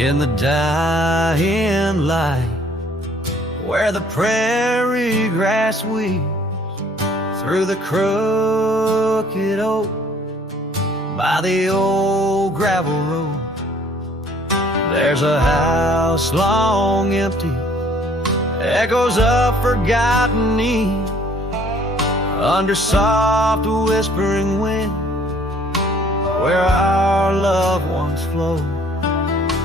in the dying light, where the prairie grass weaves through the crooked oak by the old gravel road. There's a house long empty, echoes of forgotten eve, under soft whispering wind, where our loved ones flow.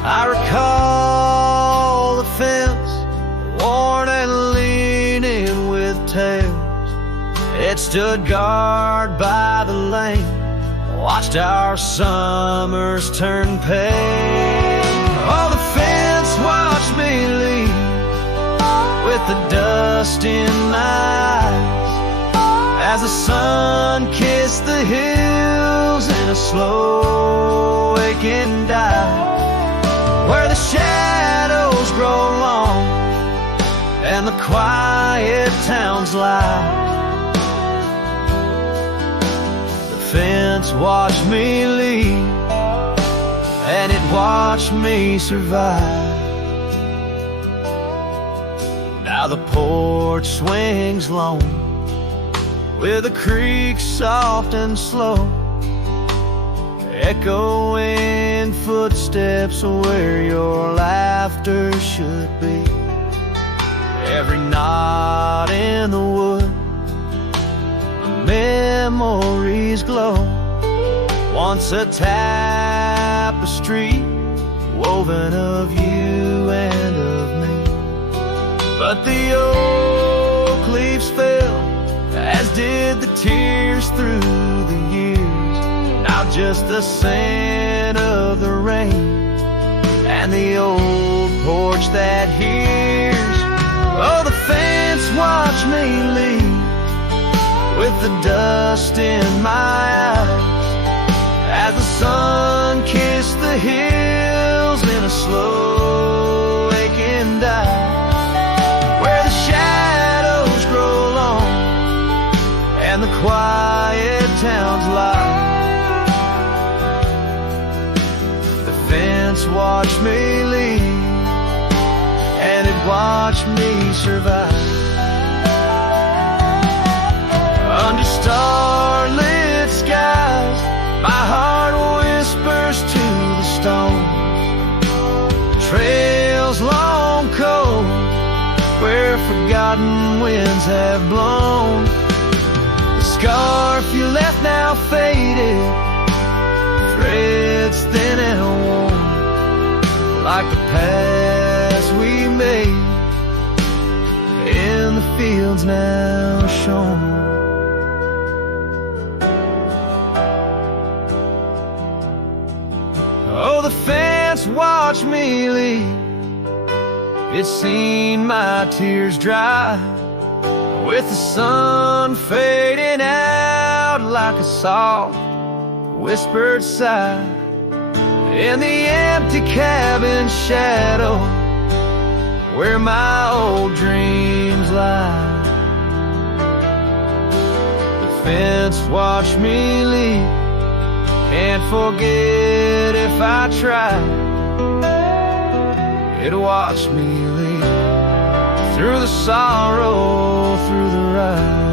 I recall the fence, worn and leaning with tails. It stood guard by the lane, watched our summers turn pale. Oh, the fence watched me leave with the dust in my eyes, as the sun kissed the hills in a slow waking dive, where the shadows grow long and the quiet towns lie. The fence watched me leave, and it watched me survive. Now the porch swings lone, with the creek soft and slow, echoing footsteps where your laughter should be. Every knot in the wood, the memories glow, once a tapestry woven of you and of me. But the oak leaves fell, as did the tears through the years. Now just the scent of the rain and the old porch that hears. Oh, the fence watched me leave with the dust in my eyes, as the sun kissed the hills in a slow waking dive, where the shadows grow long and the quiet towns lie. The fence watched me leave, and it watched me survive. Under starlit skies, my heart whispers to the stone. Trails long cold, where forgotten winds have blown. The scarf you left now faded, threads thin and worn, like the paths we made in the fields now shown. Oh, the fence watched me leave, it's seen my tears dry, with the sun fading out like a soft whispered sigh, in the empty cabin shadow where my old dreams lie. The fence watched me leave, can't forget if I try. It watched me leave through the sorrow, through the ride.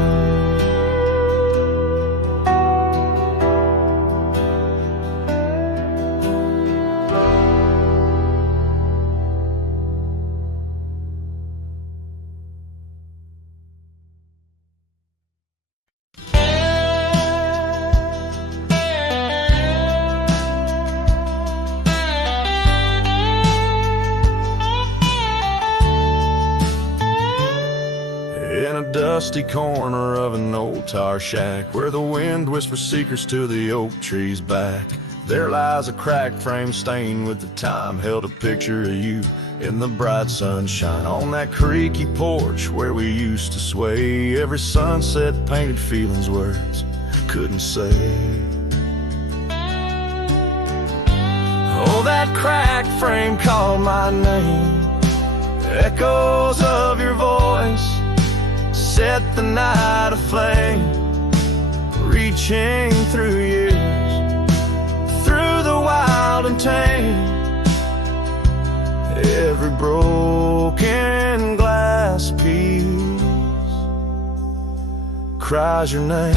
Dusty corner of an old tar shack, where the wind whispers secrets to the oak tree's back, there lies a cracked frame stained with the time, held a picture of you in the bright sunshine, on that creaky porch where we used to sway. Every sunset painted feelings words couldn't say. Oh, that cracked frame called my name, echoes of your voice set the night aflame, reaching through years, through the wild and tame. every broken glass piece cries your name.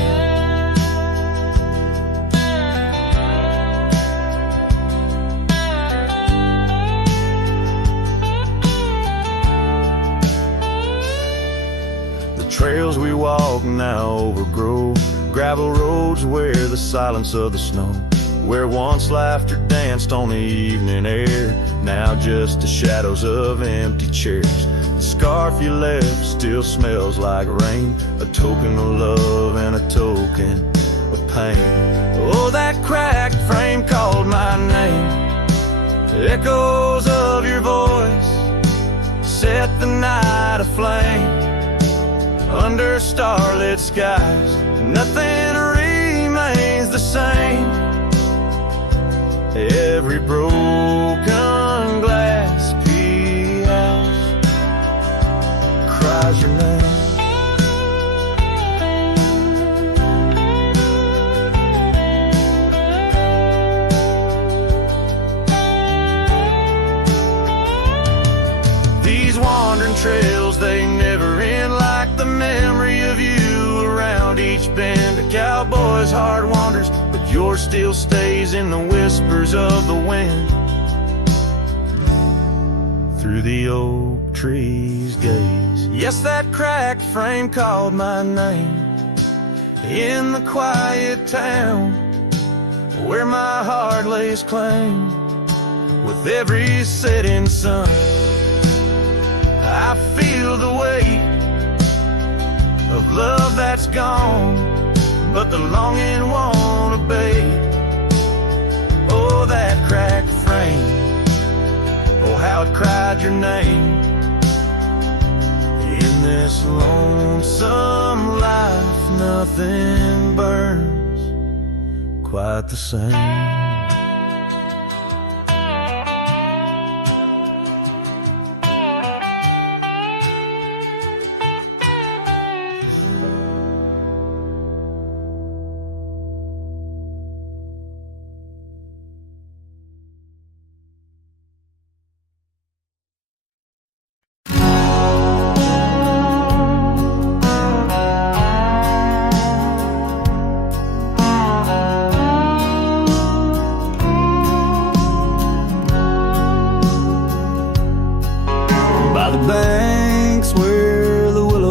Trails we walk now overgrow gravel roads where the silence of the snow, where once laughter danced on the evening air, now just the shadows of empty chairs. The scarf you left still smells like rain, a token of love and a token of pain. Oh, that cracked frame called my name. Echoes of your voice set the night aflame. Under starlit skies, nothing remains the same. Every broken glass piece cries your name. These wandering trails, they never end, like the memory of you around each bend. A cowboy's heart wanders, but yours still stays in the whispers of the wind. Through the oak trees gaze. Yes, that cracked frame called my name. In the quiet town where my heart lays claim. With every setting sun, I feel the weight of love that's gone, but the longing won't abate. Oh, that cracked frame, oh, how it cried your name. In this lonesome life, nothing burns quite the same.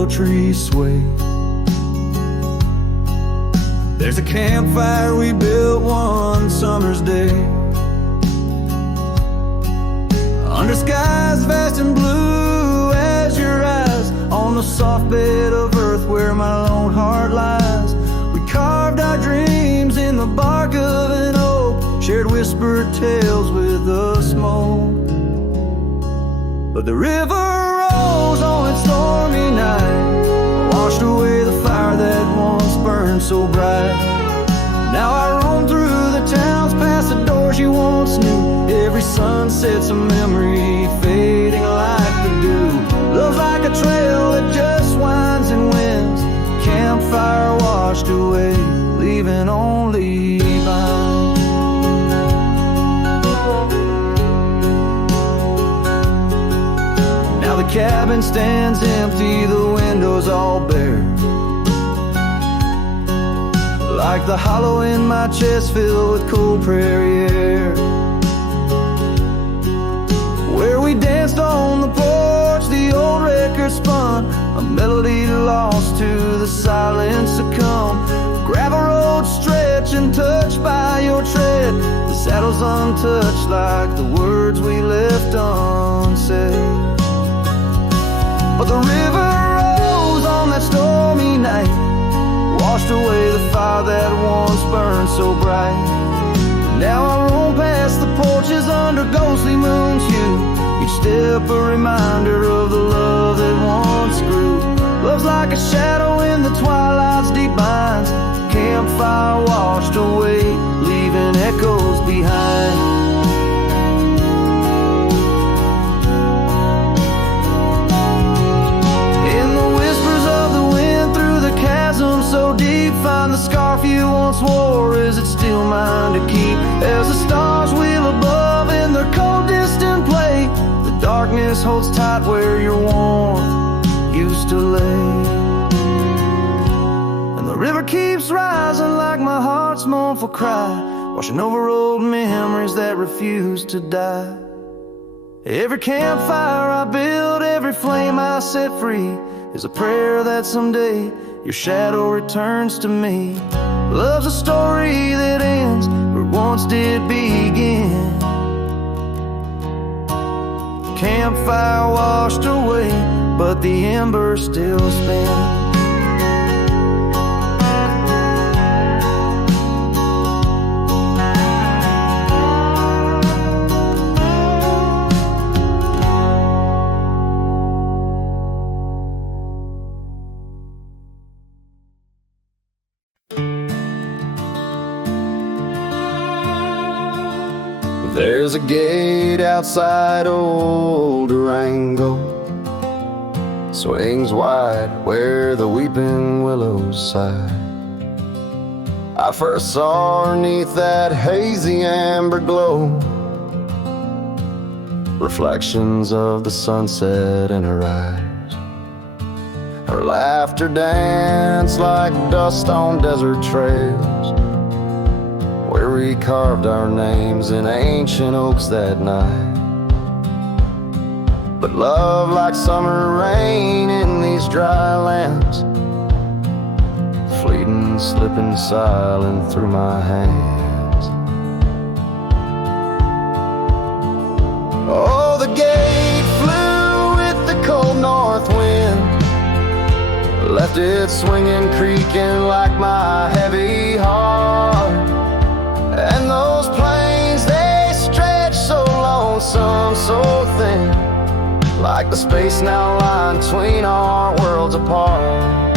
Trees sway. There's a campfire we built one summer's day, under skies vast and blue as your eyes, on the soft bed of earth where my lone heart lies. We carved our dreams in the bark of an oak, shared whispered tales with the smoke. But the river rose on its stormy night, washed away the fire that once burned so bright. Now I roam through the towns, past the doors you once knew. Every sunset's a memory fading like the dew. Love's like a trail that just winds and winds, campfire washed away, leaving only vines. Now the cabin stands empty, the windows all bare, like the hollow in my chest filled with cold prairie air. Where we danced on the porch, the old record spun, a melody lost to the silence succumb. Gravel roads stretch and touched by your tread, the saddles untouched like the words we left unsaid. But the river rose on that stormy night, washed away the fire that once burned so bright. Now I roam past the porches under ghostly moon's hue, each step a reminder of the love that once grew. Love's like a shadow in the twilight's deep binds, campfire washed away, leaving echoes behind. So deep, find the scarf you once wore. Is it still mine to keep? As the stars wheel above in their cold distant play, the darkness holds tight where your warmth used to lay. And the river keeps rising like my heart's mournful cry, washing over old memories that refuse to die. Every campfire I build, every flame I set free, is a prayer that someday your shadow returns to me. Love's a story that ends where it once did begin. Campfire washed away, but the embers still spin. There's a gate outside old Durango, swings wide where the weeping willows sigh. I first saw her neath that hazy amber glow, reflections of the sunset in her eyes. Her laughter danced like dust on desert trails, where we carved our names in ancient oaks that night. But love, like summer rain in these dry lands, fleeting, slipping silent through my hands. Oh, the gate flew with the cold north wind, left it swinging, creaking like my heavy heart. And those plains, they stretch so lonesome, so thin, like the space now lying between our worlds apart.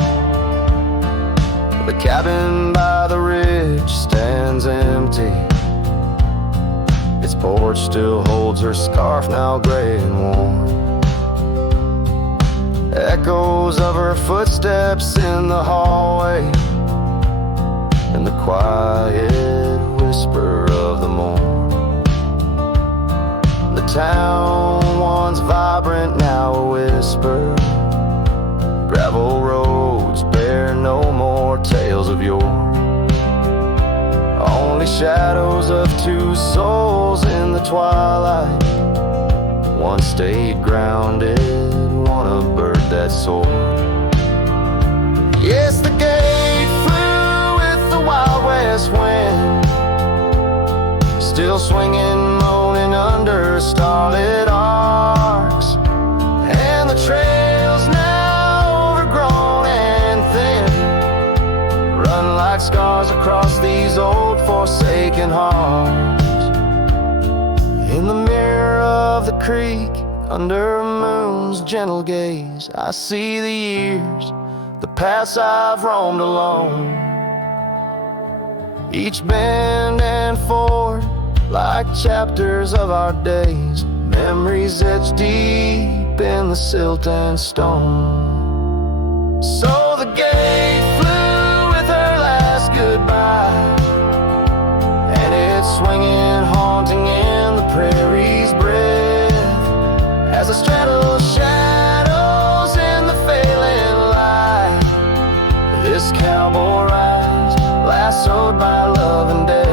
The cabin by the ridge stands empty, its porch still holds her scarf, now gray and warm. Echoes of her footsteps in the hallway, and the quiet whisper of the morn. The town, once vibrant, now a whisper. Gravel roads bear no more tales of yore, only shadows of two souls in the twilight. One stayed grounded, one a bird that soared. Yes, the gate flew with the Wild West wind, still swinging, moaning under starlit arcs. And the trails, now overgrown and thin, run like scars across these old forsaken hearts. In the mirror of the creek, under a moon's gentle gaze, I see the years, the paths I've roamed alone, each bend and ford like chapters of our days, memories etched deep in the silt and stone. So the gate flew with her last goodbye, and it's swinging, haunting in the prairie's breath, as it straddles shadows in the failing light. This cowboy rides, lassoed by love and death.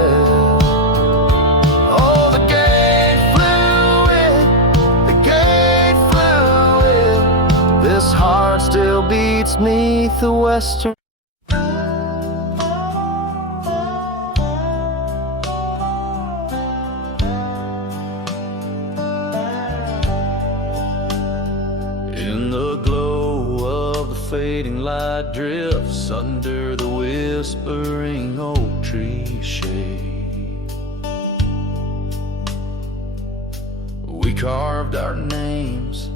This heart still beats 'neath the western. In the glow of the fading light drifts under the whispering oak tree shade. We carved our names,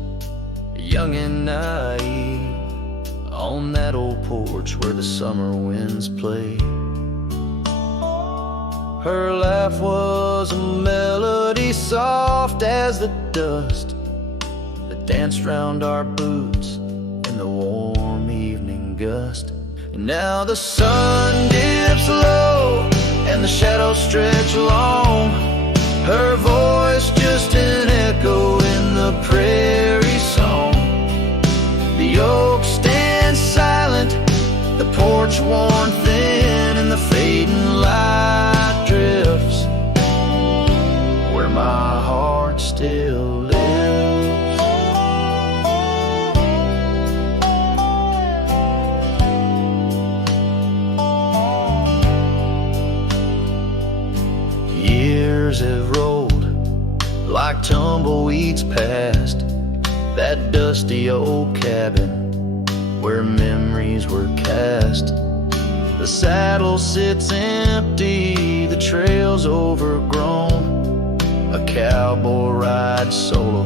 young and naive, on that old porch where the summer winds played. Her laugh was a melody soft as the dust that danced round our boots in the warm evening gust. And now the sun dips low and the shadows stretch long, her voice just an echo in the worn thin and the fading light drifts where my heart still lives. Years have rolled like tumbleweeds past that dusty old cabin where memories were cast. The saddle sits empty, the trail's overgrown. A cowboy rides solo,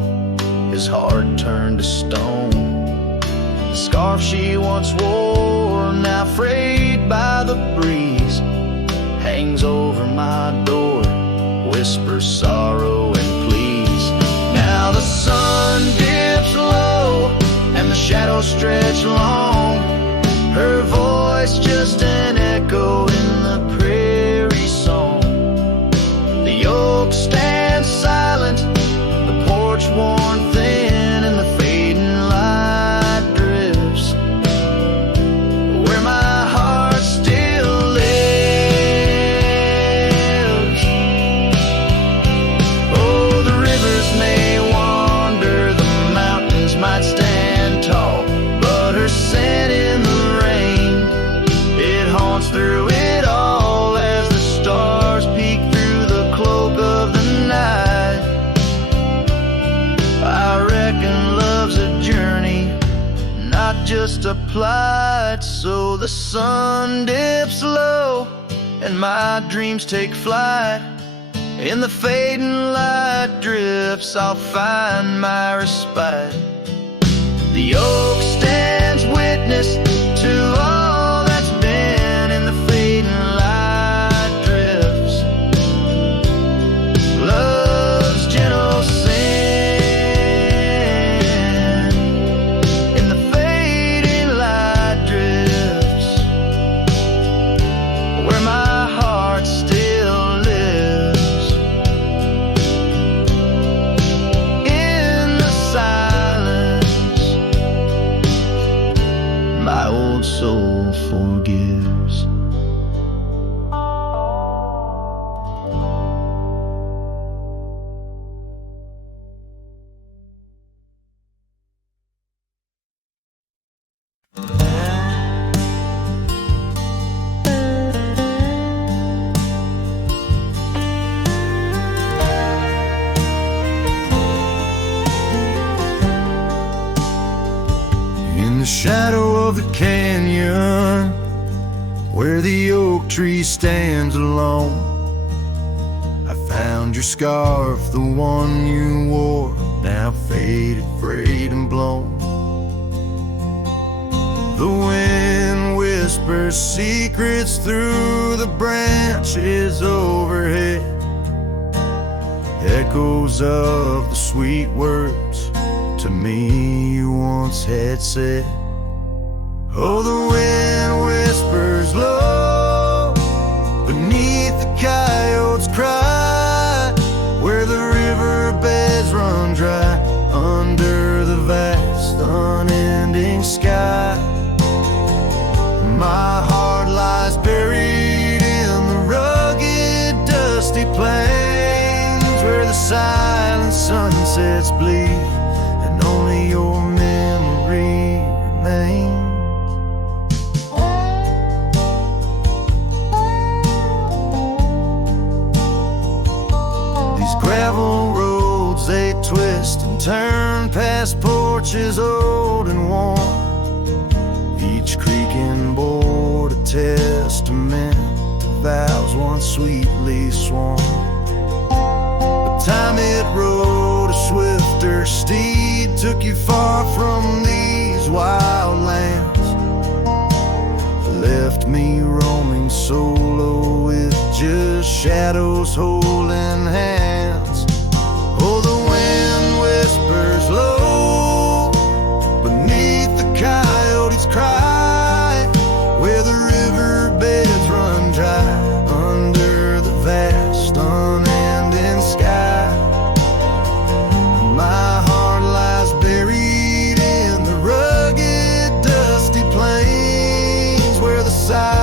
his heart turned to stone. The scarf she once wore, now frayed by the breeze, hangs over my door, whispers sorrow and please. Now the sun dips low and the shadows stretch long, her voice just an echo in the prairie song. The oak stands silent, the porch worn thin, and the fading light drifts where my heart still lives. Oh, the rivers may wander, the mountains might stand tall, but her scent in the rain, it haunts through it all as the stars peek through the cloak of the night. I reckon love's a journey, not just a plight. So the sun dips low and my dreams take flight. In the fading light drifts I'll find my respite. The oak stands witness to all that's been. In the fading light drifts love's gentle sin. In the fading light drifts where my heart still lives. In the silence my old soul forgives. In the shadow of the canyon where the oak tree stands alone, I found your scarf, the one you wore, now faded, frayed and blown. The wind whispers secrets through the branches overhead, echoes of the sweet words to me you once had said. Oh, the wind whispers low beneath the coyote's cry, where the riverbeds run dry under the vast unending sky. My heart lies buried in the rugged dusty plains, where the silent sunsets bleed and only your memory remains. These gravel roads, they twist and turn past porches old and worn, each creaking board a testament to vows once sweetly sworn. But time it rode a swifter steed, took you far from these wild lands, left me roaming solo with just shadows holding hands. Oh, the wind whispers low beneath the coyote's cry, where the riverbeds run dry under the vast unending sky. My heart lies buried in the rugged dusty plains, where the silence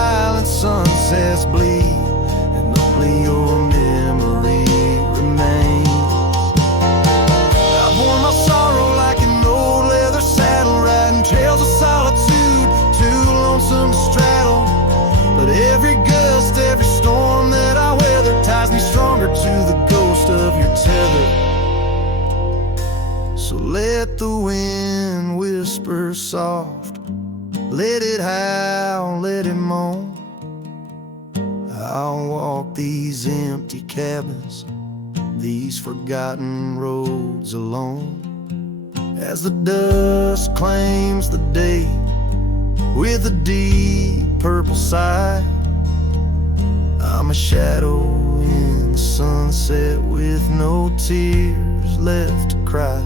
So let the wind whisper soft, let it howl, let it moan. I'll walk these empty cabins, these forgotten roads alone. As the dusk claims the day with a deep purple sigh, I'm a shadow in the sunset with no tears left to cry.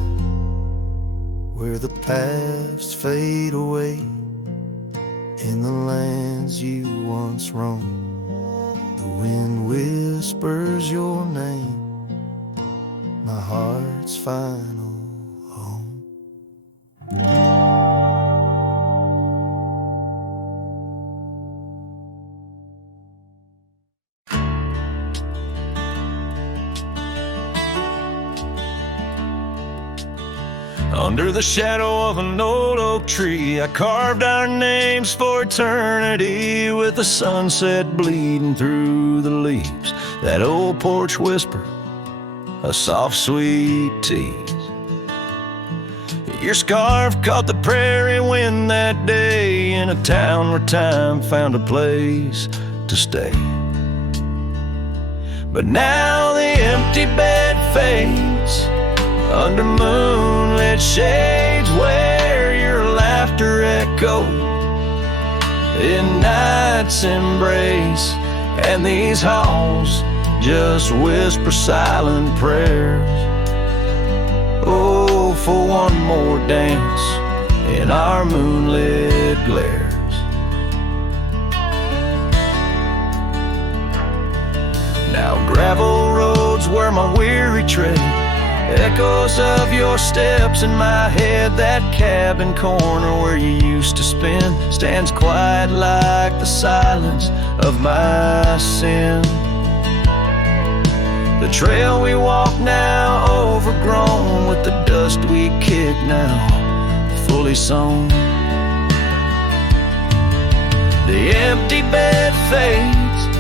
Where the paths fade away in the lands you once roamed, the wind whispers your name, my heart's final home. Under the shadow of an old oak tree, I carved our names for eternity, with the sunset bleeding through the leaves. That old porch whisper, a soft, sweet tease. Your scarf caught the prairie wind that day, in a town where time found a place to stay. But now the empty bed fades under moonlit shades, where your laughter echoed in night's embrace, and these halls just whisper silent prayers. Oh, for one more dance in our moonlit glares. Now gravel roads where my weary tread, echoes of your steps in my head. That cabin corner where you used to spend stands quiet like the silence of my sin. The trail we walk now overgrown, with the dust we kick now fully sown. The empty bed fades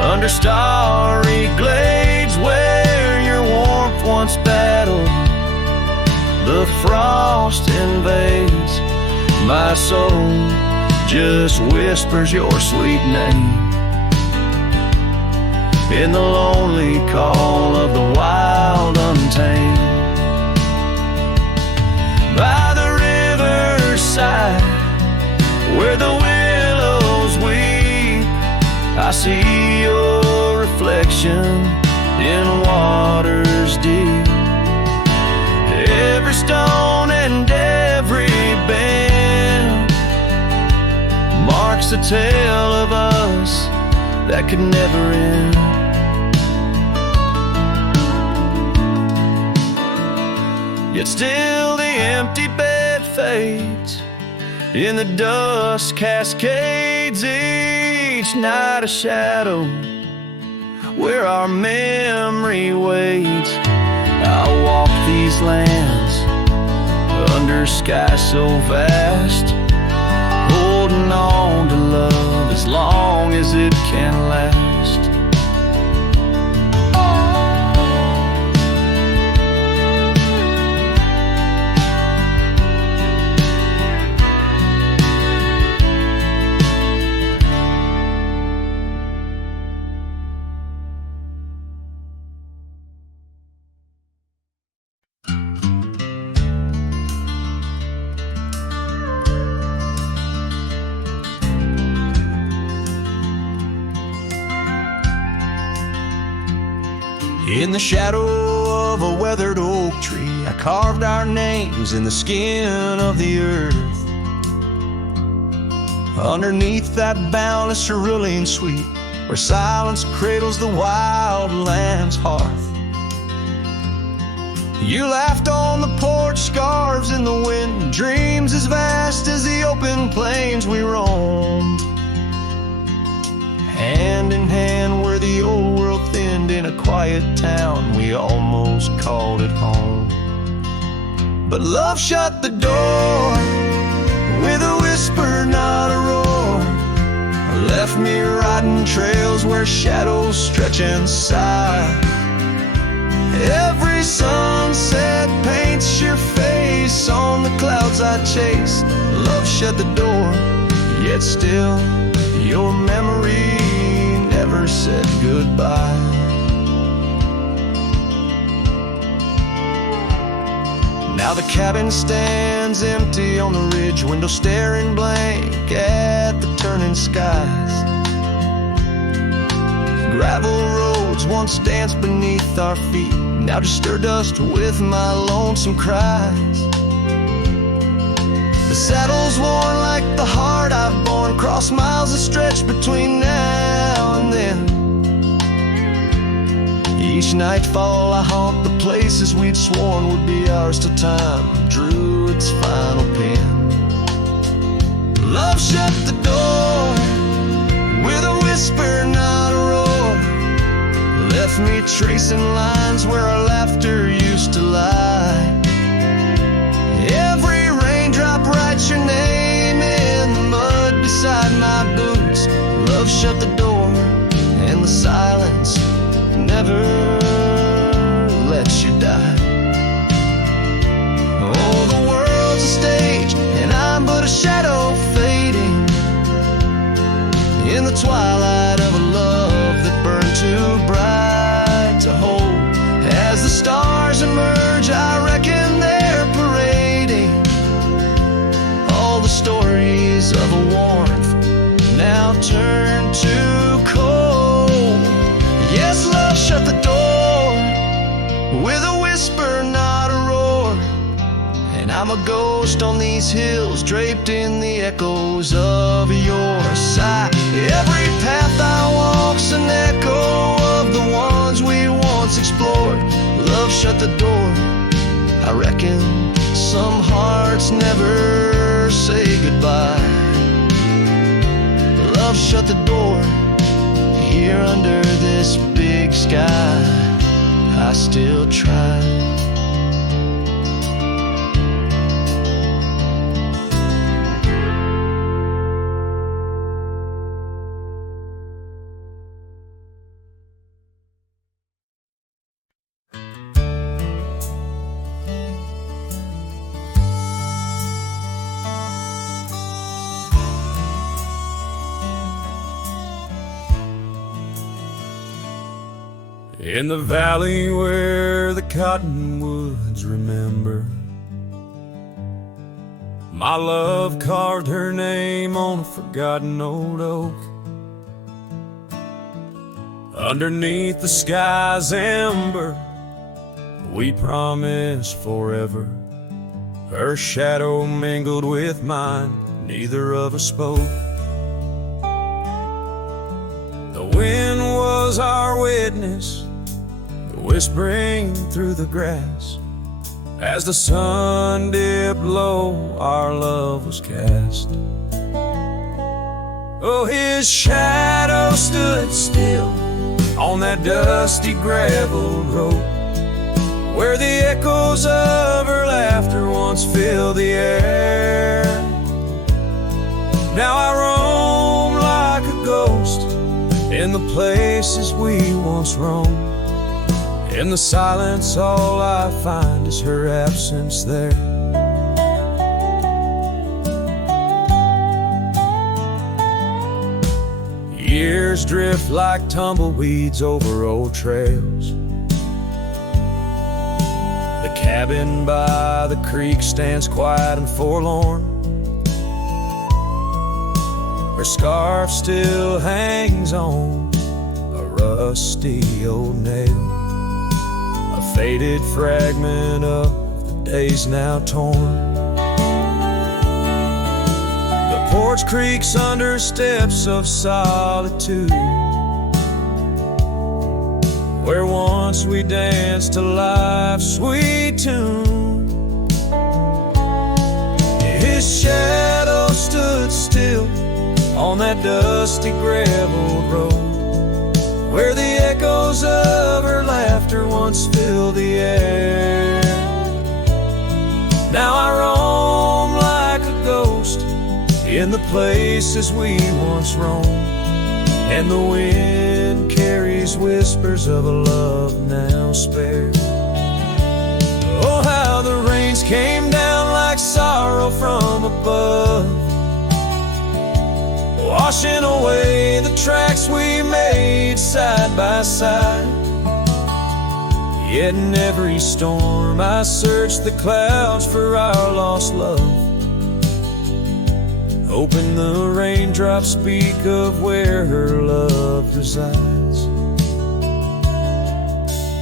under starry glades, where your warmth once battled the frost invades. My soul just whispers your sweet name in the lonely call of the wild untamed. By the riverside where the willows weep, I see your reflection in waters deep. Every stone and every bend marks a tale of us that could never end. Yet still the empty bed fades, in the dust cascades each night a shadow where our memory waits. I'll walk these lands under sky so vast, holding on to love as long as it can last. In the shadow of a weathered oak tree, I carved our names in the skin of the earth. Underneath that boundless cerulean sweet, where silence cradles the wild land's hearth. You laughed on the porch, scarves in the wind, dreams as vast as the open plains we roamed. Hand in hand where the old world thinned, in a quiet town we almost called it home. But love shut the door with a whisper, not a roar. Left me riding trails where shadows stretch and sigh. Every sunset paints your face on the clouds I chase. Love shut the door, yet still your memory never said goodbye. Now the cabin stands empty on the ridge, window staring blank at the turning skies. Gravel roads once danced beneath our feet, now just stir dust with my lonesome cries. The saddle's worn like the heart I've borne, cross miles that stretch between now and then. Each nightfall I haunt the places we'd sworn would be ours till time drew its final pen. Love shut the door with a whisper, not a roar. Left me tracing lines where our laughter used to lie. Every raindrop writes your name in the mud beside my boots. Love shut the door and the silence never lets you die. Oh, the world's a stage and I'm but a shadow fading in the twilight of a love that burned too bright to hold. As the stars emerge, I reckon they're parading all the stories of a warmth now turned to cold. Yes, love shut the door with a whisper, not a roar. And I'm a ghost on these hills, draped in the echoes of your sigh. Every path I walk's an echo of the ones we once explored. Love shut the door, I reckon some hearts never say goodbye. Love shut the door, here under this big sky I still try. In the valley where the cottonwoods remember, my love carved her name on a forgotten old oak. Underneath the sky's ember, we promised forever. Her shadow mingled with mine, neither of us spoke. The wind was our witness, whispering through the grass. As the sun dipped low, our love was cast. Oh, his shadow stood still on that dusty gravel road, where the echoes of her laughter once filled the air. Now I roam like a ghost in the places we once roamed. In the silence, all I find is her absence there. Years drift like tumbleweeds over old trails. The cabin by the creek stands quiet and forlorn. Her scarf still hangs on a rusty old nail, a faded fragment of the days now torn. The porch creaks under steps of solitude, where once we danced to life's sweet tune. His shadow stood still on that dusty gravel road, where the echoes of her laughter once filled the air. Now I roam like a ghost in the places we once roamed, and the wind carries whispers of a love now spared. Oh, how washing away the tracks we made side by side. Yet in every storm I search the clouds for our lost love, hoping the raindrops speak of where her love resides.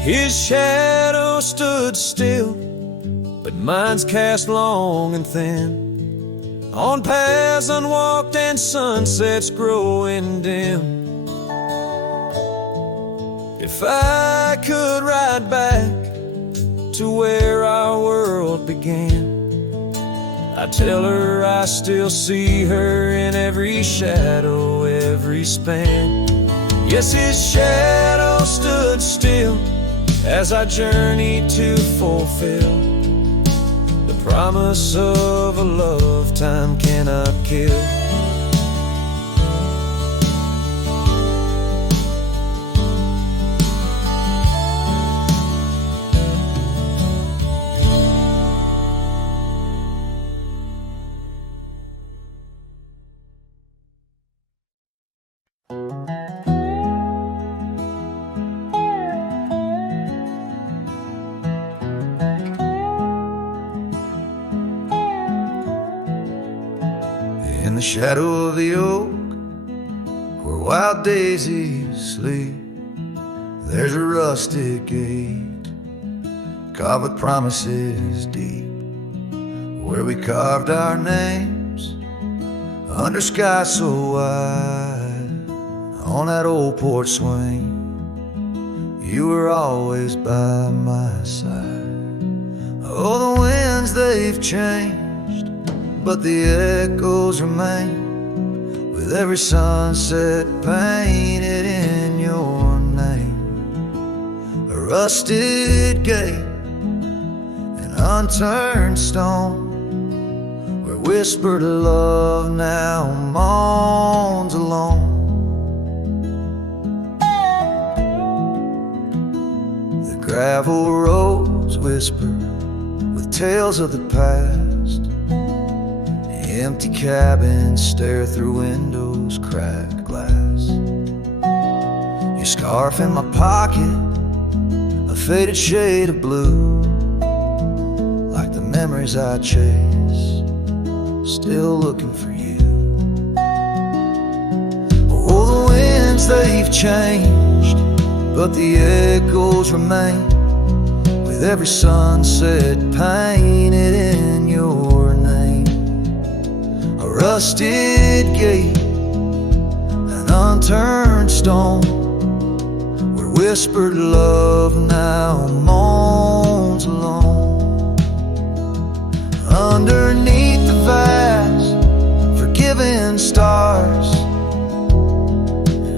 His shadow stood still, but mine's cast long and thin, on paths unwalked and sunsets growing dim. If I could ride back to where our world began, I'd tell her I still see her in every shadow, every span. Yes, his shadow stood still as I journeyed to fulfill the promise of a love time cannot kill. In the shadow of the oak, where wild daisies sleep, there's a rustic gate carved with promises deep, where we carved our names under sky so wide. On that old porch swing, you were always by my side. Oh, the winds, they've changed, but the echoes remain, with every sunset painted in your name. A rusted gate, an unturned stone, where whispered love now moans alone. The gravel roads whisper with tales of the past. Empty cabins stare through windows, cracked glass. Your scarf in my pocket, a faded shade of blue, like the memories I chase, still looking for you. Oh, the winds, they've changed, but the echoes remain, with every sunset painted in your name. A rusted gate, an unturned stone, where whispered love now moans alone. Underneath the vast, forgiving stars,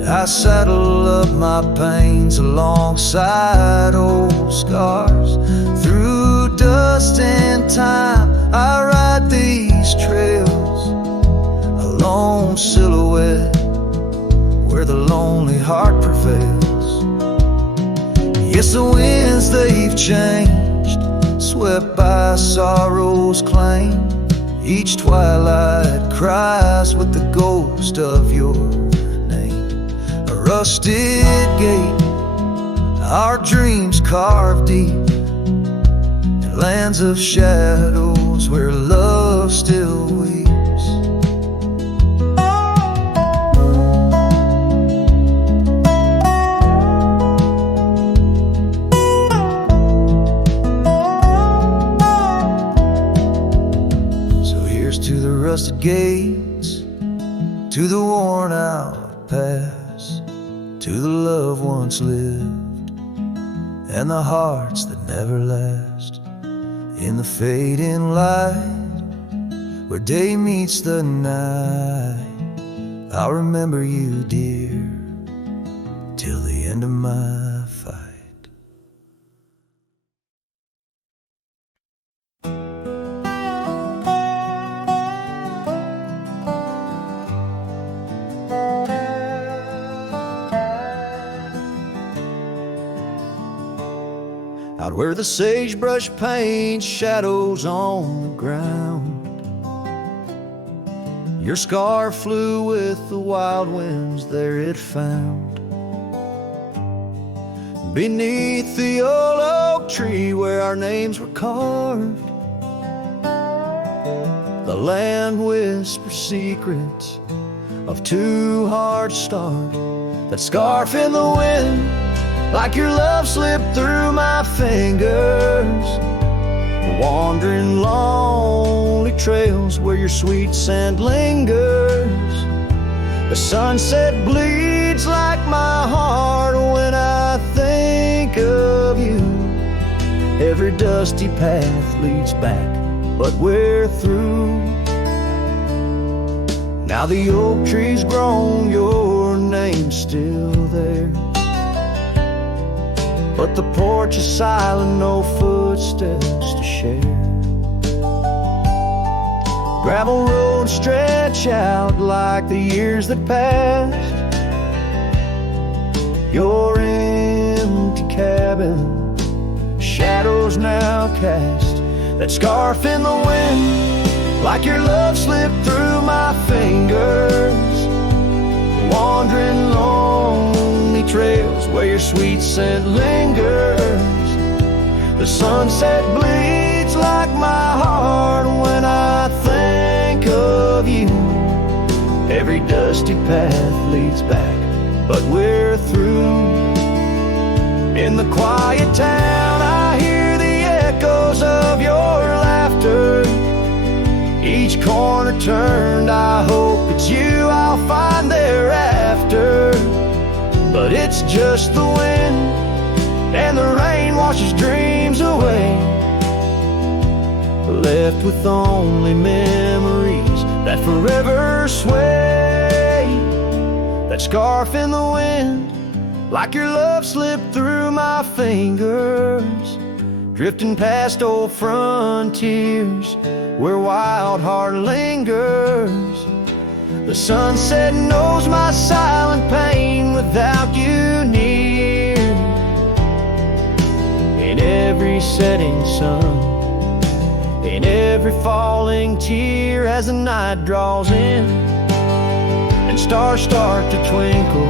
I saddle up my pains alongside old scars. Through dust and time, I ride these trails, a lone silhouette where the lonely heart prevails. Yes, the winds, they've changed, swept by sorrow's claim. Each twilight cries with the ghost of your name. A rusted gate, our dreams carved deep, in lands of shadows where love still weeps. So here's to the rusted gates, to the worn out past, to the love once lived, and the hearts that never last. In the fading light, where day meets the night, I'll remember you, dear, till the end of my fight. Out where the sagebrush paints shadows on the ground, Your scar flew with the wild winds, there it found. Beneath the old oak tree where our names were carved, the land whispers secrets of two hearts starved. That scarf in the wind, like your love slipped through my fingers, wandering lonely trails where your sweet scent lingers. The sunset bleeds like my heart when I think of you. Every dusty path leads back, but we're through. Now the oak tree's grown, your name's still there, but the porch is silent, no footsteps to share. Gravel roads stretch out like the years that passed. Your empty cabin, shadows now cast. That scarf in the wind, like your love slipped through my fingers, wandering lonely trails where your sweet scent lingers. The sunset bleeds like my heart when I think of you. Every dusty path leads back, but we're through. In the quiet town I hear the echoes of your laughter. Each corner turned, I hope it's you I'll find thereafter. But it's just the wind, and the rain washes dreams away, left with only memories that forever sway. That scarf in the wind, like your love slipped through my fingers, drifting past old frontiers where wild heart lingers. The sunset knows my silent pain without you near. In every setting sun, in every falling tear, as the night draws in and stars start to twinkle,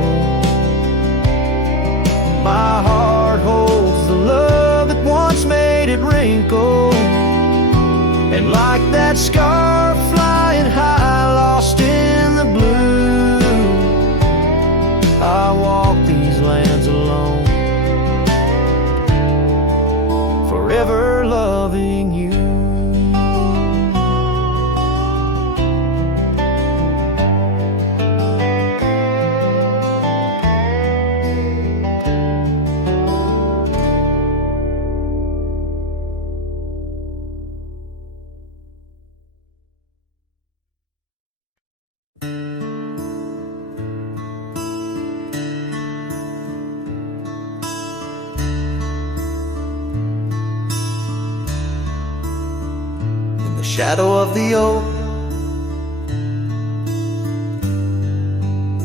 my heart holds the love that once made it wrinkle. And like that scarf flying high, lost in the blue, I walk these lands alone, forever loving you. Shadow of the oak,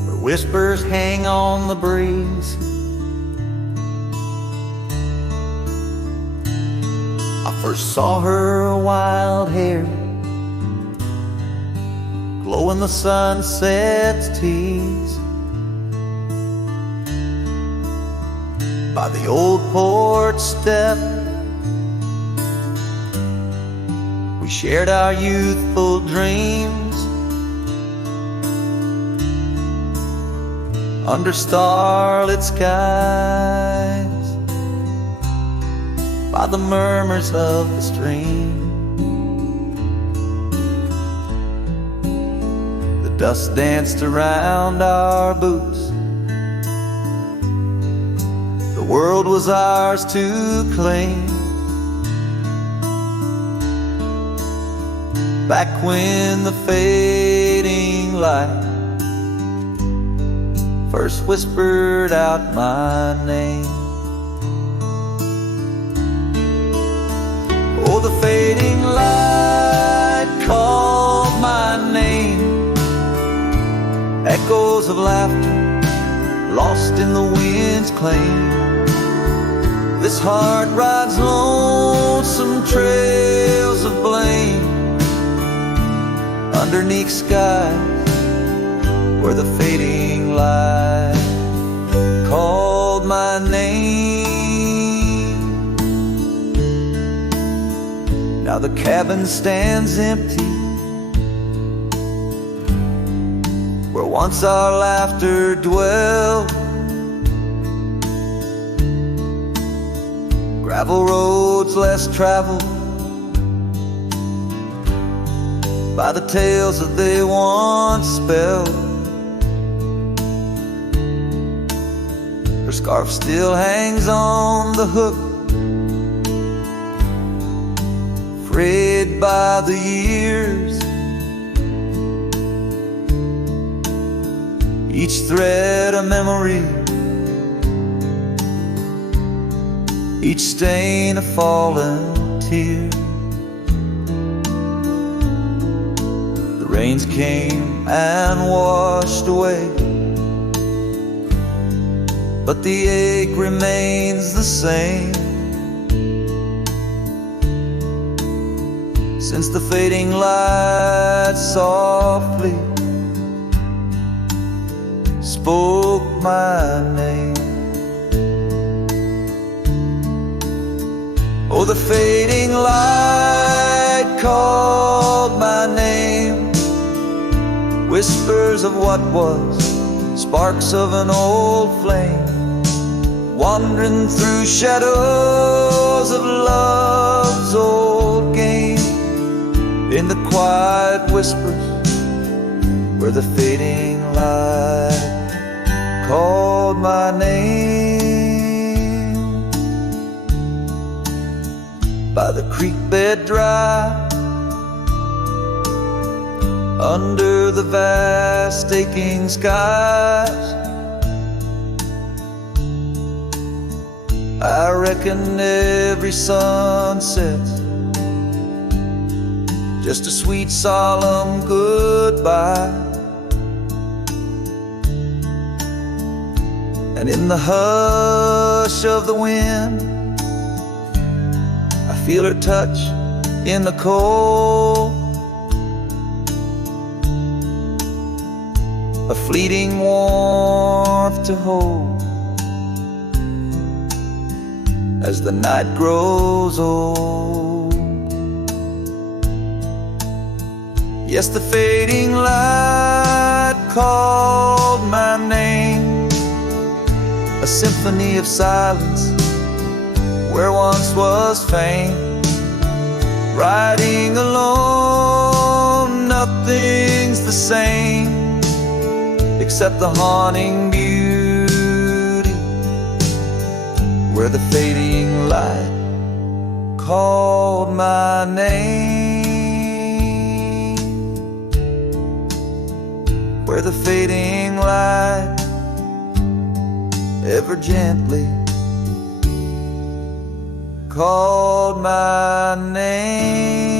where whispers hang on the breeze, I first saw her wild hair glow in the sunset's tease. By the old porch step, we shared our youthful dreams under starlit skies, by the murmurs of the stream. The dust danced around our boots. The world was ours to claim. Back when the fading light first whispered out my name. Oh, the fading light called my name. Echoes of laughter lost in the wind's claim. This heart rides lonesome trails of blame underneath skies where the fading light called my name. Now the cabin stands empty where once our laughter dwelled. Gravel roads less traveled by the tales that they once spelled. Her scarf still hangs on the hook, frayed by the years. Each thread a memory, each stain a fallen tear. The rains came and washed away, but the ache remains the same. Since the fading light softly spoke my name. Oh, the fading light called my name. Whispers of what was, sparks of an old flame, wandering through shadows of love's old game. In the quiet whispers where the fading light called my name. By the creek bed dry, under the vast aching skies, I reckon every sunset's just a sweet solemn goodbye. And in the hush of the wind, I feel her touch in the cold, a fleeting warmth to hold as the night grows old. Yes, the fading light called my name, a symphony of silence where once was fame. Riding alone, nothing's the same except the haunting beauty where the fading light called my name, where the fading light ever gently called my name.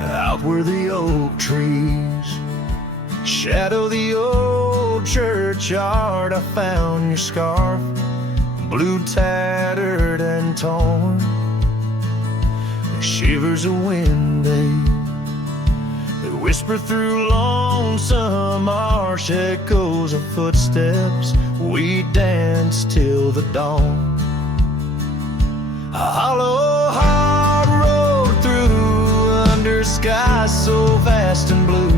Out where the oak trees shadow the old churchyard, I found your scarf, blue, tattered and torn. Shivers of wind, babe, that whisper through lonesome marsh, echoes of footsteps. We danced till the dawn. A hollow heart rolled through under skies so vast and blue,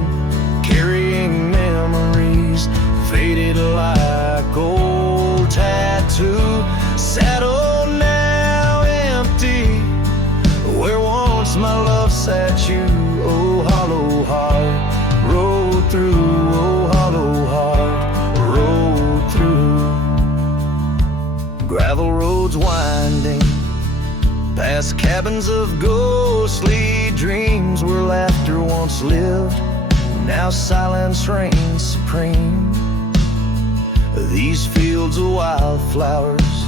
carrying memories faded like old tattoo. Saddle now empty where once my love sat you. Oh, hollow heart rode through. Oh, hollow heart rode through. Gravel roads winding past cabins of ghostly dreams where laughter once lived, now silence reigns supreme. These fields of wildflowers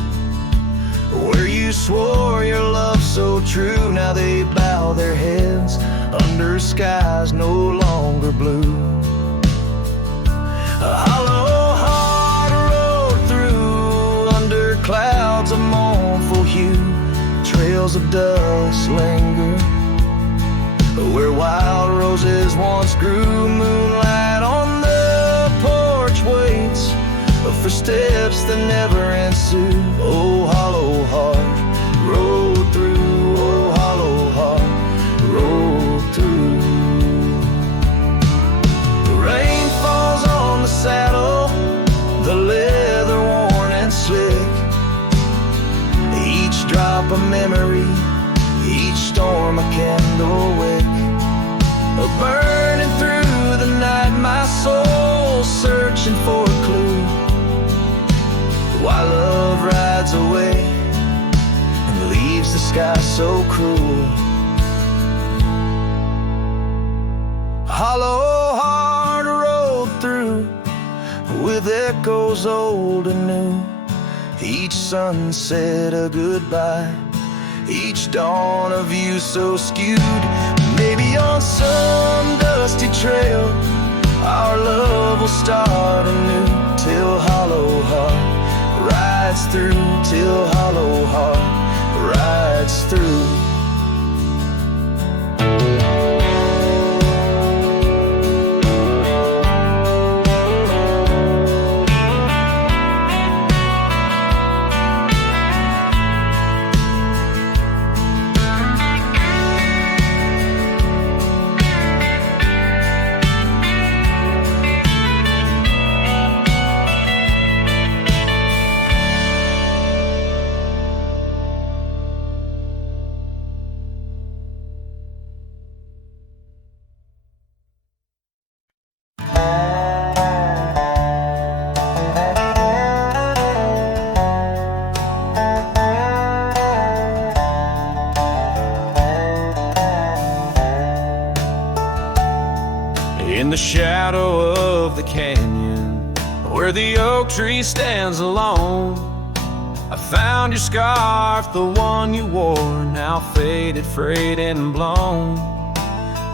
where you swore your love so true, now they bow their heads under skies no longer blue. A hollow heart rode through under clouds of mournful hue. Trails of dust linger where wild roses once grew. Moonlight on the porch waits for steps that never ensue. Oh, hollow heart rode through. Oh, hollow heart rode through. The rain falls on the saddle, the leather worn and slick. Each drop a memory, each storm a candle wick. Burning through the night, my soul searching for a clue. While love rides away and leaves the sky so cruel. Hollow heart rode through with echoes old and new. Each sunset a goodbye, each dawn a view so skewed. Maybe on some dusty trail our love will start anew. Till hollow heart rides through. Till hollow heart rides through. In the shadow of the canyon, where the oak tree stands alone, I found your scarf, the one you wore, now faded, frayed and blown.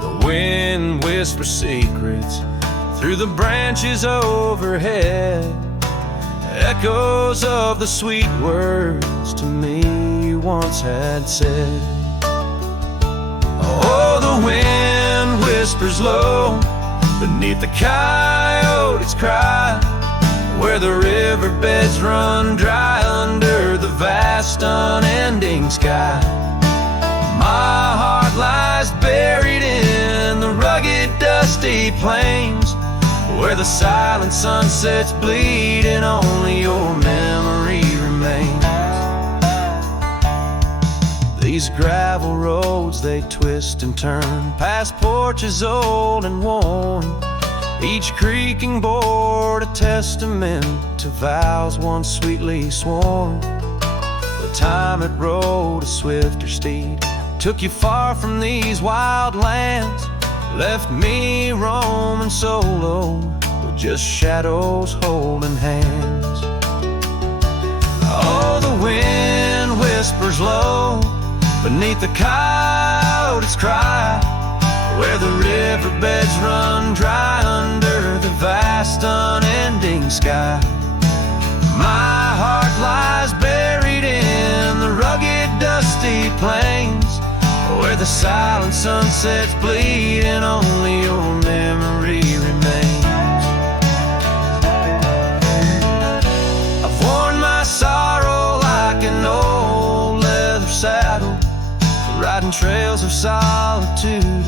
The wind whispers secrets through the branches overhead, echoes of the sweet words to me you once had said. Oh, the wind whispers low beneath the coyote's cry, where the riverbeds run dry under the vast unending sky. My heart lies buried in the rugged dusty plains, where the silent sunsets bleed and only your memory remains. These gravel roads, they twist and turn past porches old and worn, each creaking board a testament to vows once sweetly sworn. The time it rode a swifter steed took you far from these wild lands, left me roaming solo with just shadows holding hands. Oh, the wind whispers low beneath the coyote's cry, where the riverbeds run dry under the vast unending sky. My heart lies buried in the rugged dusty plains, where the silent sunsets bleed and only your memory remains. I've worn my sorrow like an old leather saddle, riding trails of solitude,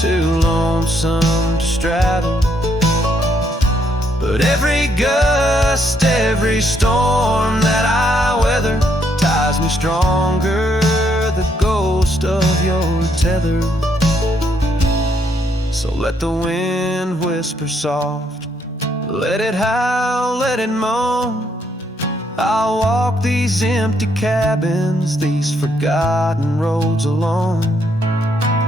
too lonesome to straddle. But every gust, every storm that I weather ties me stronger, the ghost of your tether. So let the wind whisper soft, let it howl, let it moan. I'll walk these empty cabins, these forgotten roads alone,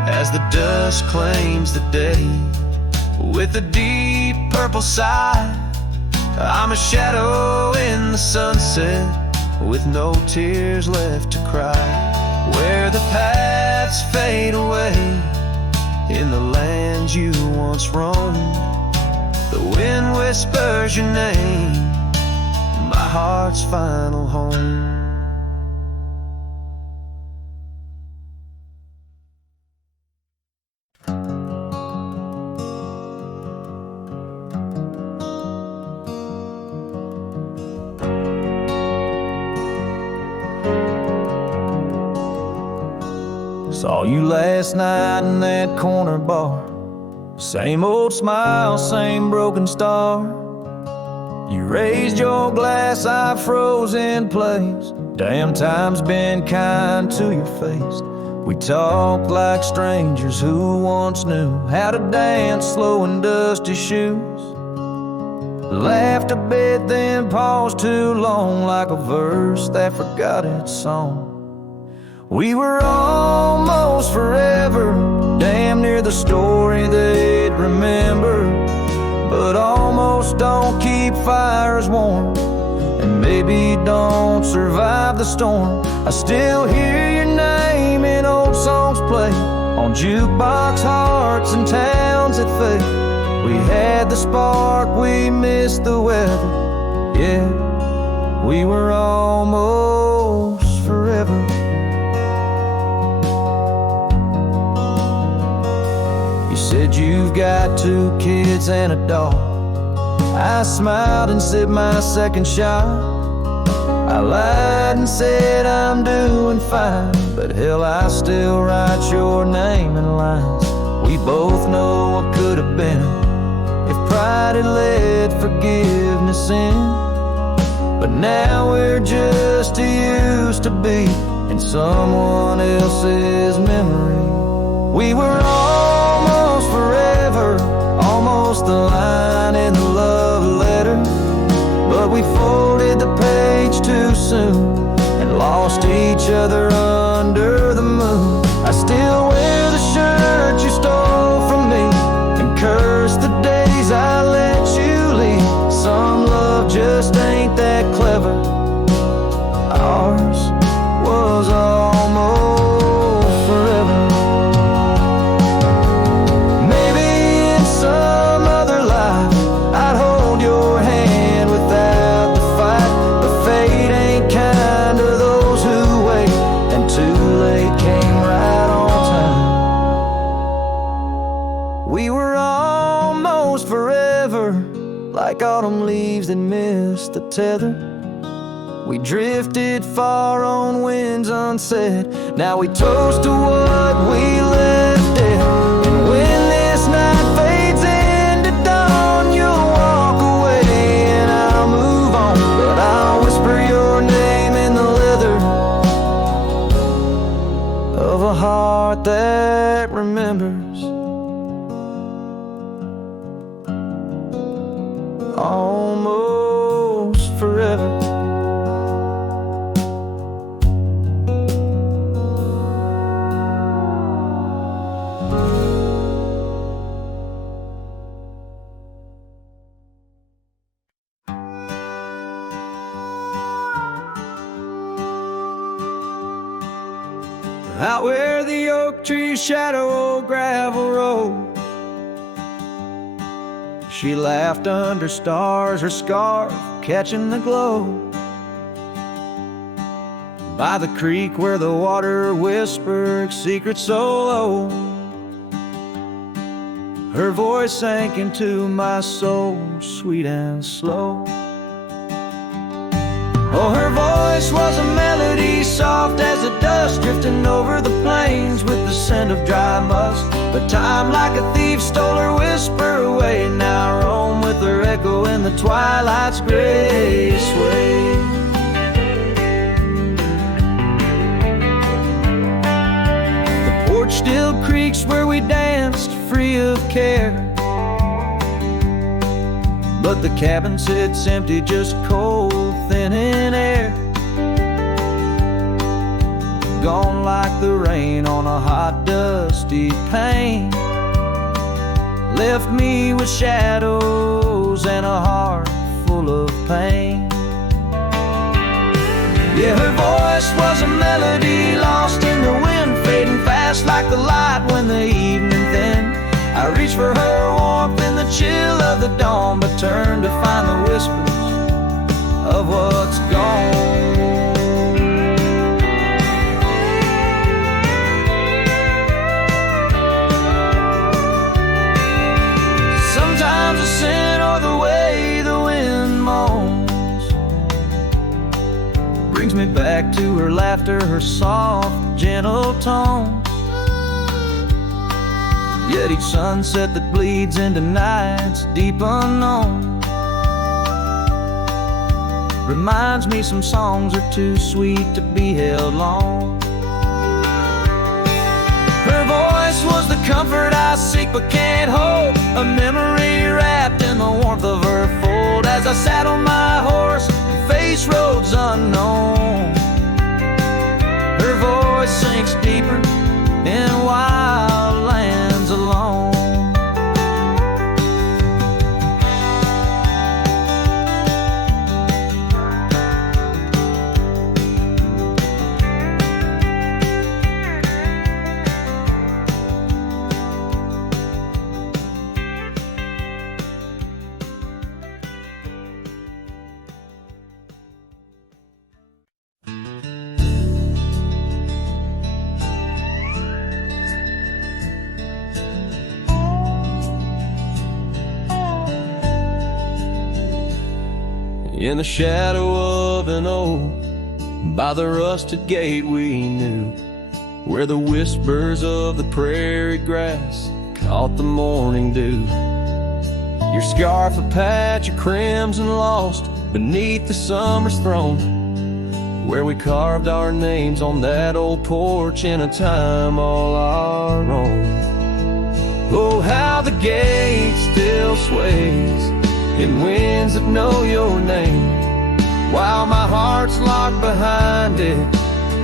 as the dust claims the day with a deep purple sigh. I'm a shadow in the sunset with no tears left to cry, where the paths fade away in the land plains you once roamed. The wind whispers your name, my heart's final home. Saw you last night in that corner bar. Same old smile, same broken star. You raised your glass, I froze in place. Damn, time's been kind to your face. We talked like strangers who once knew how to dance slow in dusty shoes. Laughed a bit, then paused too long, like a verse that forgot its song. We were almost forever, damn near the story they'd remember. But almost don't keep fires warm, and maybe don't survive the storm. I still hear your name in old songs play on jukebox hearts and towns that fade. We had the spark, we missed the weather. Yeah, we were almost forever. Said you've got 2 kids and a dog. I smiled and sipped my second shot. I lied and said I'm doing fine, but hell, I still write your name in lines. We both know what could have been if pride had let forgiveness in. But now we're just too used to be in someone else's memory. We were almost forever, almost the line in the love letter. But we folded the page too soon and lost each other under the moon. I still wear the shirt you stole from me and curse the days I let you leave. Some love just ain't that clever. Ours was almost forever. Like autumn leaves that missed the tether. We drifted far on winds unsaid. Now we toast to what we left dead. And when this night fades into dawn, you'll walk away and I'll move on. But I'll whisper your name in the leather of a heart that remembers. Almost forever. Out where the oak trees shadow old gravel road, she laughed under stars, her scarf catching the glow. By the creek where the water whispered secrets so low, her voice sank into my soul, sweet and slow. Oh, her voice was a melody, soft as the dust drifting over the plains with the scent of dry musk. But time like a thief stole her whisper away. Now I roam with her echo in the twilight's gray sway. The porch still creaks where we danced free of care, but the cabin sits empty, just cold, thin in air. Gone like the rain on a hot, dusty pane. Left me with shadows and a heart full of pain. Yeah, her voice was a melody lost in the wind, fading fast like the light when the evening thinned. I reached for the dawn, but turn to find the whispers of what's gone. Sometimes the scent or the way the wind moans brings me back to her laughter, her soft, gentle tone. Yet each sunset that bleeds into nights deep unknown reminds me some songs are too sweet to be held long. Her voice was the comfort I seek but can't hold, a memory wrapped in the warmth of her fold as I sat on my horse and faced roads unknown. Her voice sinks deeper in wild lands alone. In the shadow of an oak, by the rusted gate we knew, where the whispers of the prairie grass caught the morning dew. Your scarf a patch of crimson lost beneath the summer's throne, where we carved our names on that old porch in a time all our own. Oh, how the gate still sways in winds that know your name, while my heart's locked behind it,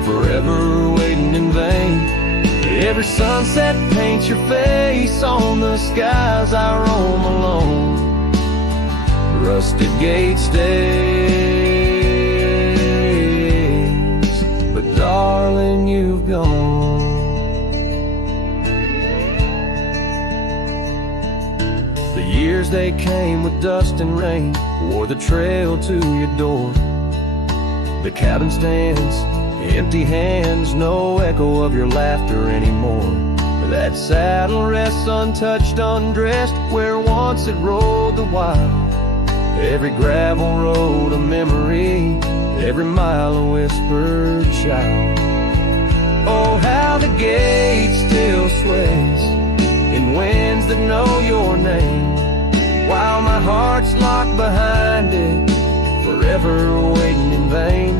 forever waiting in vain. Every sunset paints your face on the skies I roam alone. Rusted gate stays, but darling, you've gone. Years they came with dust and rain, wore the trail to your door. The cabin stands, empty hands, no echo of your laughter anymore. That saddle rests untouched, undressed, where once it rode the wild. Every gravel road a memory, every mile a whispered child. Oh, how the gate still sways in winds that know your name, while my heart's locked behind it, forever waiting in vain.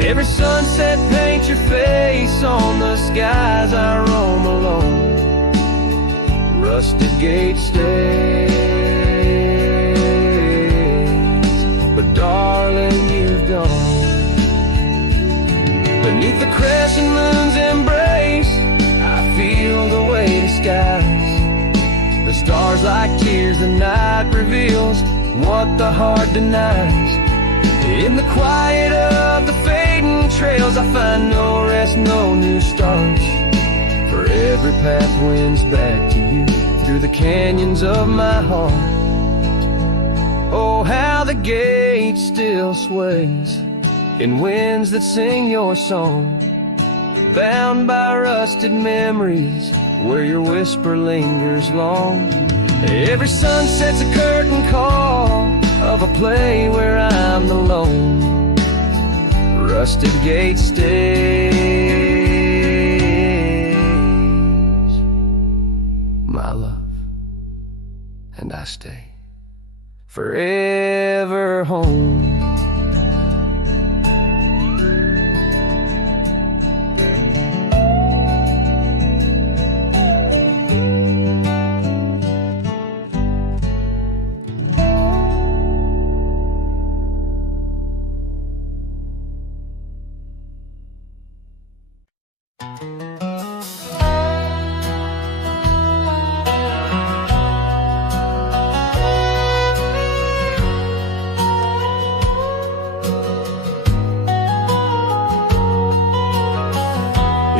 Every sunset paints your face on the skies I roam alone. Rusted gate stays, but darling, you've gone. Beneath the crescent moon's embrace, I feel the weight of skies. The stars like tears, the night reveals what the heart denies. In the quiet of the fading trails, I find no rest, no new stars. For every path wins back to you, through the canyons of my heart. Oh, how the gate still sways in winds that sing your song, bound by rusted memories, where your whisper lingers long. Every sunset's a curtain call of a play where I'm alone. Rusted gate stays, my love, and I stay forever home.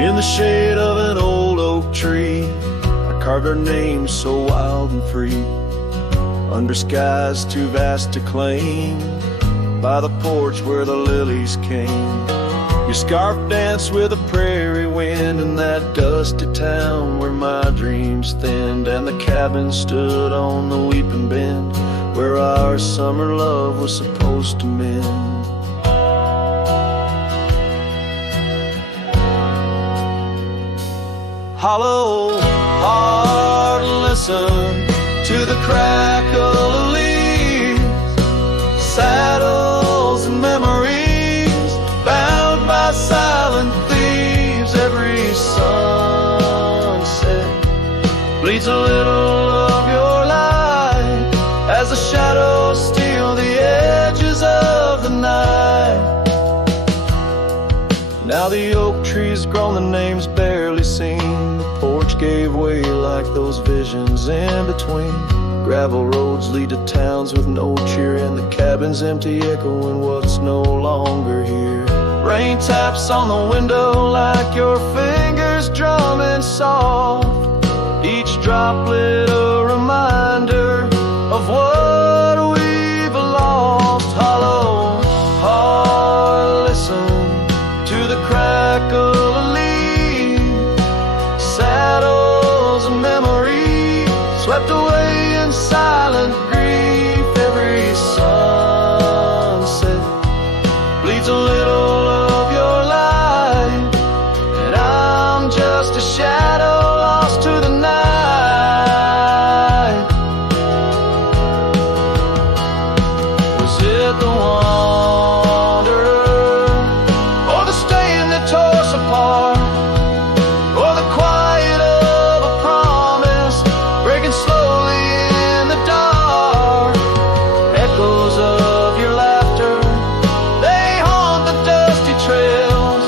In the shade of an old oak tree, I carved our names so wild and free. under skies too vast to claim, by the porch where the lilies came. Your scarf danced with a prairie wind in that dusty town where my dreams thinned, and the cabin stood on the weeping bend where our summer love was supposed to mend. Hollow heart, listen to the crackle of leaves, saddles and memories bound by silent thieves. Every sunset bleeds a little of your light as the shadows steal the edges of the night. Now the oak tree's grown, the name's barely seen. The porch gave way like those visions in between. Gravel roads lead to towns with no cheer, and the cabin's empty, echoing what's no longer here. Rain taps on the window like your fingers drumming soft, each droplet a reminder of what we've lost. Hollow heart, listen to the crackle of leaves, saddles and memories swept away in silent grief. Every sunset bleeds a little of your light, and I'm just a shadow lost to the night. Was it the wanderer, or the staying that tore us apart, or the quiet of a promise breaking slowly in the dark? Echoes of your laughter, they haunt the dusty trails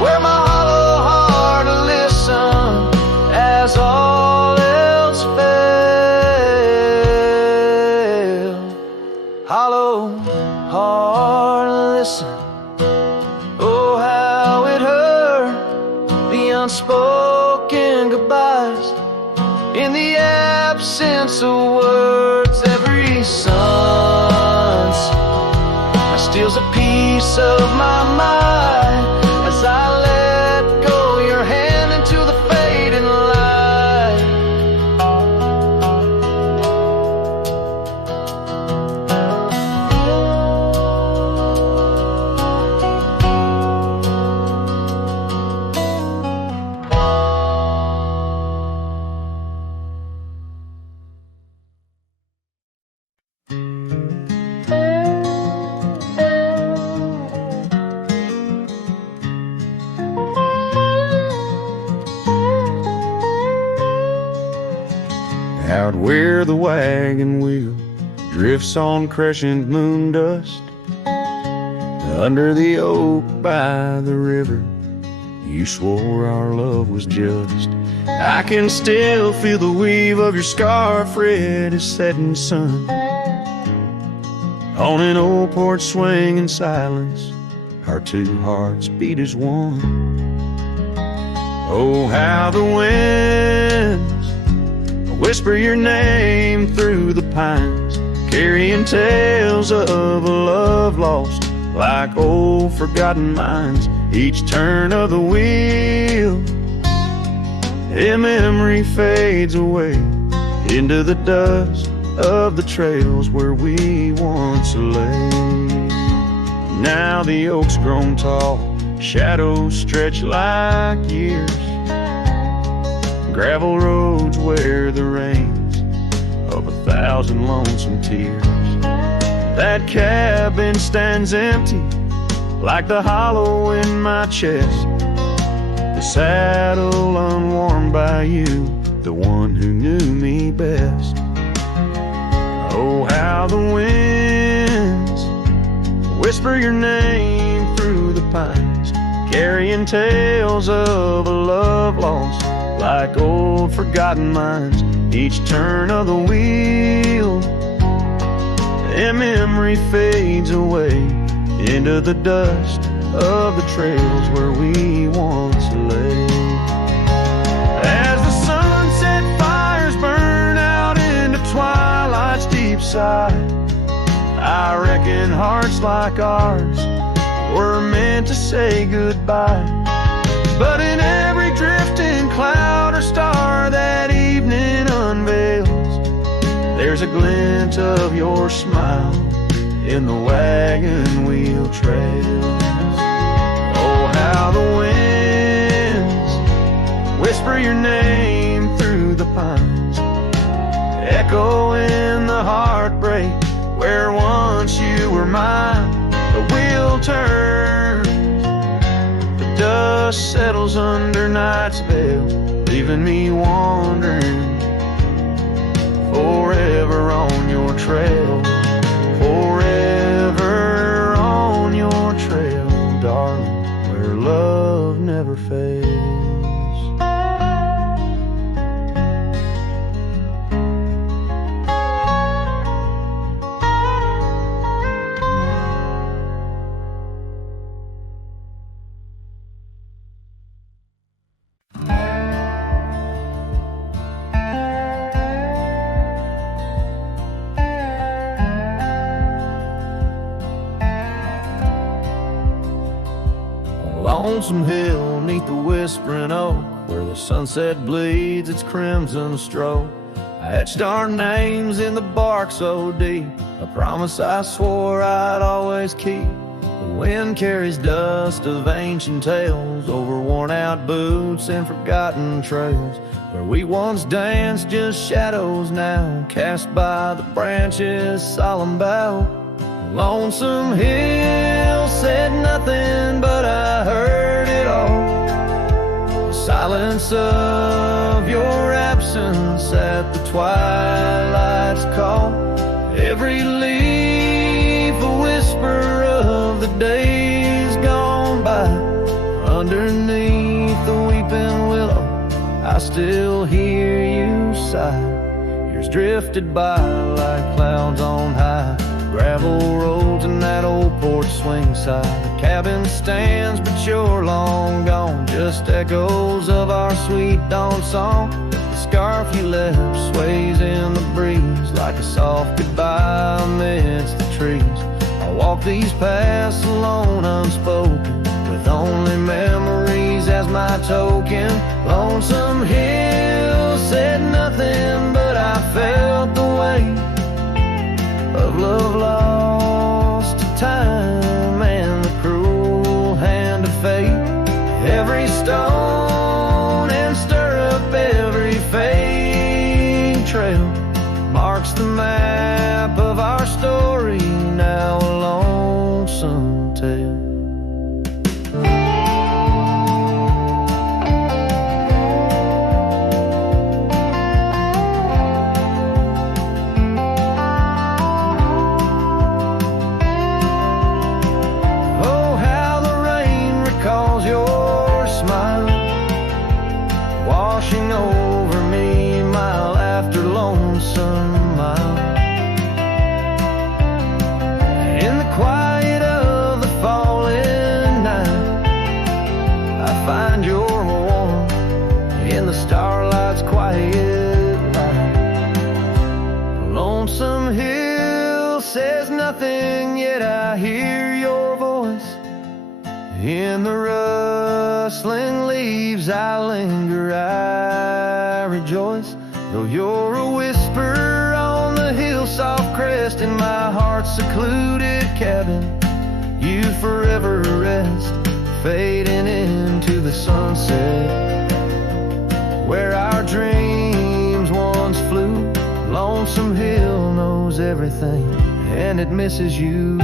where my hollow heart will listen as all else fails. Hollow heart, listen. Oh, how it hurt, the unspoken goodbyes in the absence of words. Every sunset steals a piece of my mind as I let go your hand into the fading light. Out where the wagon wheel drifts on crescent moon dust, under the oak by the river, you swore our love was just. I can still feel the weave of your scarf red as setting sun. On an old porch swing in silence, our two hearts beat as one. Oh, how the winds whisper your name through the pines, carrying tales of a love lost like old forgotten mines. Each turn of the wheel, a memory fades away into the dust of the trails where we once lay. Now the oak's grown tall, shadows stretch like years, gravel roads wear the rains of 1,000 lonesome tears. That cabin stands empty like the hollow in my chest, the saddle unworn by you, the one who knew me best. Oh, how the winds whisper your name through the pines, carrying tales of a love lost like old forgotten mines. Each turn of the wheel, a memory fades away into the dust of the trails where we once lay. As the sunset fires burn out into twilight, side. I reckon hearts like ours were meant to say goodbye. But in every drifting cloud or star that evening unveils, there's a glint of your smile in the wagon wheel trails. Oh, how the winds whisper your name through the pines, echoing the heartbreak where once you were mine. The wheel turns, the dust settles under night's veil, leaving me wandering forever on your trail. Forever on your trail, darling, where love never fails. Lonesome hill neath the whispering oak, where the sunset bleeds its crimson stroke. I etched our names in the bark so deep, a promise I swore I'd always keep. The wind carries dust of ancient tales over worn out boots and forgotten trails. Where we once danced, just shadows now, cast by the branches' solemn bough. Lonesome hill said nothing, but I heard it all. The silence of your absence at the twilight's call. Every leaf a whisper of the days gone by. Underneath the weeping willow, I still hear you sigh. Years drifted by like clouds on high. Gravel roads and that old porch swing side. The cabin stands, but you're long gone. Just echoes of our sweet dawn song. The scarf you left sways in the breeze like a soft goodbye amidst the trees. I walk these paths alone, unspoken, with only memories as my token. Lonesome hill said nothing, but I felt the weight of love lost to time and the cruel hand of fate. Every stone and stirrup, every fading trail marks the map of our story, now a lonesome tale. Over me mile after lonesome mile. In the quiet of the falling night, I find your warmth in the starlight's quiet light. Lonesome hill says nothing, yet I hear your voice. In the rustling leaves I linger, I rejoice. Though you're a whisper on the hill soft crest, in my heart's secluded cabin you forever rest, fading into the sunset where our dreams once flew. Lonesome hill knows everything and it misses you.